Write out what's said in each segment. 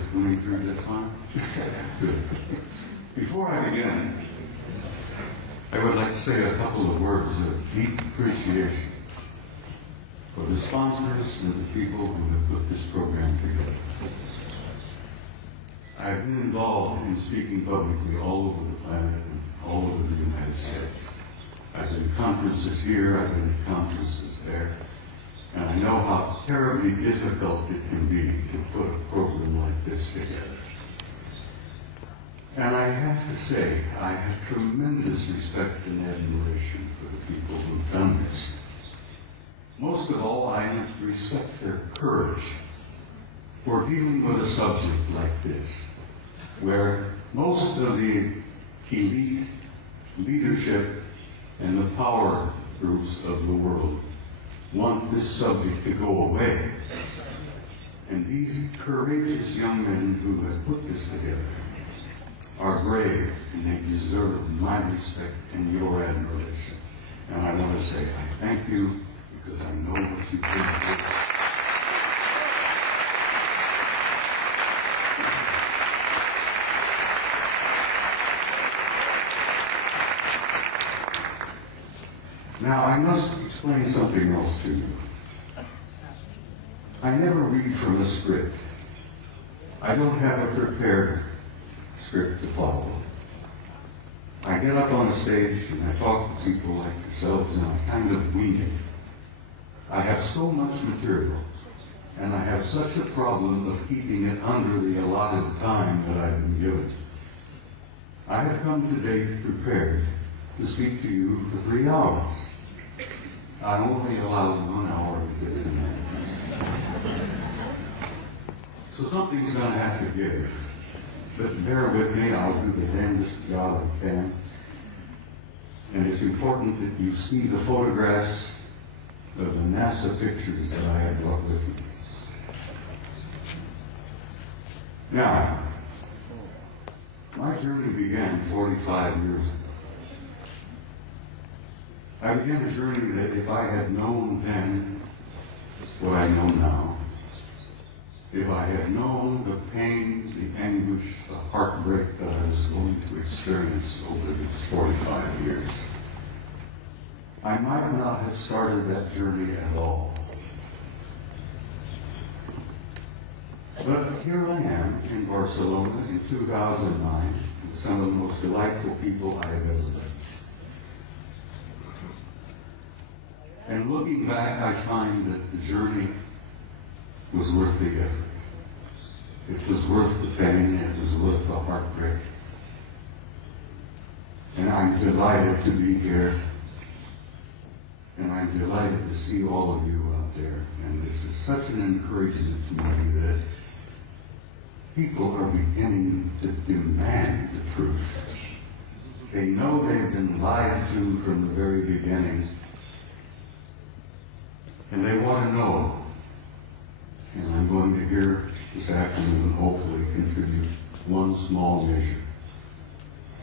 is coming through just fine? Good. Before I begin, I would like to say a couple of words of deep appreciation for the sponsors and the people who have put this program together. I've been involved in speaking publicly all over the planet and all over the United States. I've been at conferences here, I've been at conferences there, and I know how terribly difficult it can be to put a program like this together. And I have to say, I have tremendous respect and admiration for the people who've done this. Most of all, I respect their courage for dealing with a subject like this, where most of the elite leadership and the power groups of the world want this subject to go away. And these courageous young men who have put this together are brave, and they deserve my respect and your admiration. And I want to say I thank you because I know what you've done. Now, I must explain something else to you. I never read from a script. I don't have a prepared script to follow. I get up on a stage and I talk to people like yourselves and I kind of wing it. I have so much material and I have such a problem of keeping it under the allotted time that I've been given. I have come today prepared to speak to you for 3 hours. I only allow 1 hour to get in there. So something's going to have to give. But bear with me, I'll do the damnedest job I can. And it's important that you see the photographs of the NASA pictures that I have brought with me. Now, my journey began 45 years ago. I began a journey that if I had known then what I know now, if I had known the pain, the anguish, the heartbreak that I was going to experience over these 45 years, I might not have started that journey at all. But here I am in Barcelona in 2009 with some of the most delightful people I have ever met. And looking back, I find that the journey was worth the effort. It was worth the pain, it was worth the heartbreak. And I'm delighted to be here. And I'm delighted to see all of you out there. And this is such an encouragement to me that people are beginning to demand the truth. They know they've been lied to from the very beginning. And they want to know. And I'm going to here this afternoon hopefully contribute one small measure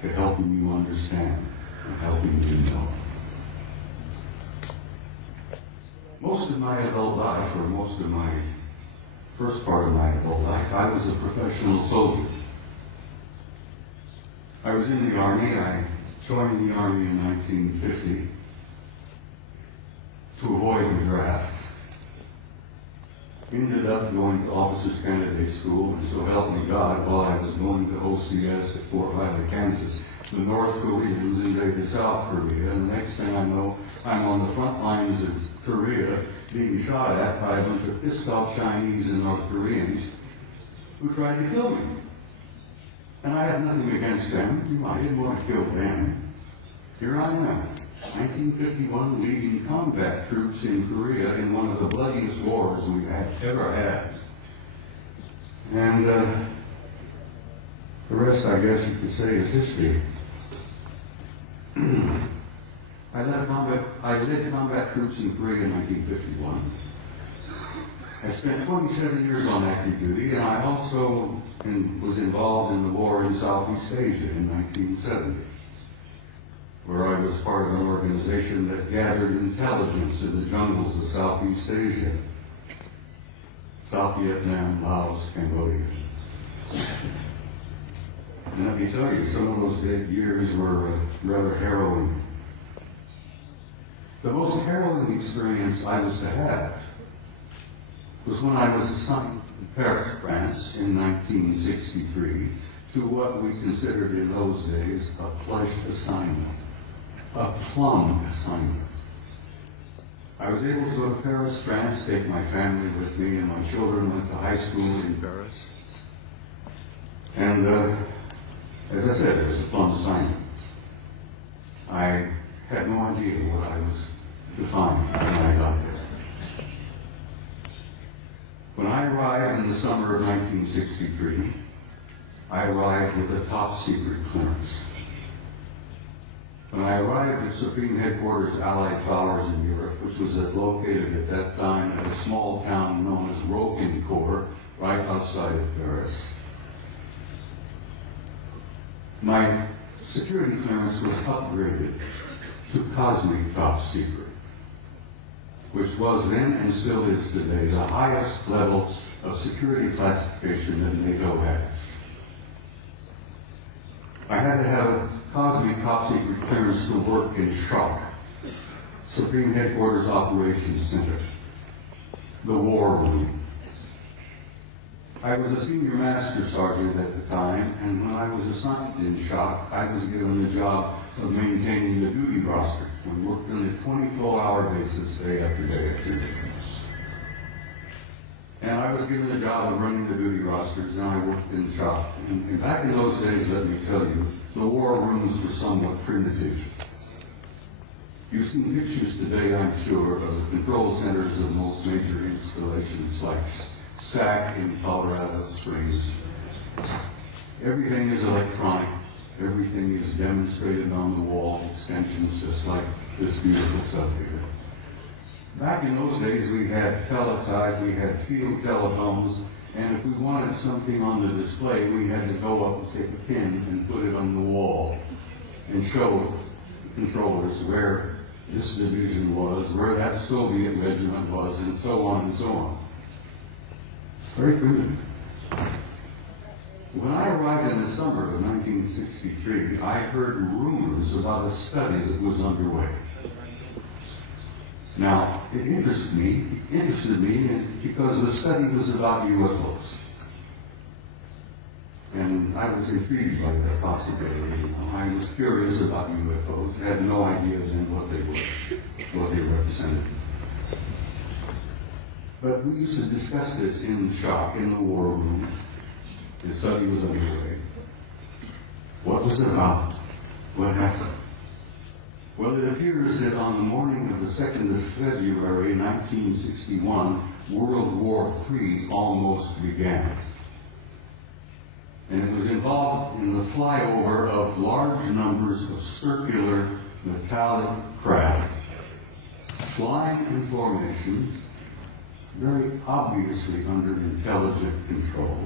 to helping you understand and helping you know. Most of my adult life, or most of my first part of my adult life, I was a professional soldier. I was in the Army. I joined the Army in 1950 to avoid the draft. Ended up going to Officers Candidate School, and so help me God, while I was going to OCS at Fort Riley, Kansas, the North Koreans invaded South Korea, and the next thing I know, I'm on the front lines of Korea being shot at by a bunch of pissed off Chinese and North Koreans who tried to kill me. And I had nothing against them. I didn't want to kill them. Here I am, 1951, leading combat troops in Korea in one of the bloodiest wars we've ever had. And the rest, I guess you could say, is history. I led combat troops in Korea in 1951. I spent 27 years on active duty, and I also was involved in the war in Southeast Asia in 1970. Where I was part of an organization that gathered intelligence in the jungles of Southeast Asia, South Vietnam, Laos, Cambodia. And let me tell you, some of those years were rather harrowing. The most harrowing experience I was to have was when I was assigned to Paris, France in 1963 to what we considered in those days a plush assignment, a plum assignment. I was able to go to Paris, France, take my family with me, and my children went to high school in Paris. And as I said, it was a plum assignment. I had no idea what I was to find when I got there. When I arrived in the summer of 1963, I arrived with a top secret clearance. When I arrived at Supreme Headquarters Allied Powers in Europe, which was located at that time at a small town known as Roquencourt, right outside of Paris, my security clearance was upgraded to cosmic top secret, which was then and still is today the highest level of security classification that NATO has. I had to have a cosmic top secret clearance to work in SHOC, Supreme Headquarters Operations Center, the War Room. I was a senior master sergeant at the time, and when I was assigned in SHOC, I was given the job of maintaining the duty roster. We worked on a 24-hour basis, day after day after day. And I was given the job of running the duty rosters, and I worked in SHOC. And back in those days, let me tell you, the war rooms were somewhat primitive. You've seen pictures today, I'm sure, of the control centers of most major installations like SAC in Colorado Springs. Everything is electronic. Everything is demonstrated on the wall, extensions just like this beautiful stuff here. Back in those days, we had teletype, we had field telephones, and if we wanted something on the display, we had to go up and take a pin and put it on the wall and show the controllers where this division was, where that Soviet regiment was, and so on and so on. Very primitive. When I arrived in the summer of 1963, I heard rumors about a study that was underway. Now, it interested me because the study was about UFOs. And I was intrigued by that possibility. I was curious about UFOs, had no idea then what they were, what they represented. But we used to discuss this in SHOC, in the war room. The study was underway. What was it about? What happened? Well, it appears that on the morning of the 2nd of February, 1961, World War III almost began. And it was involved in the flyover of large numbers of circular metallic craft, flying in formations, very obviously under intelligent control,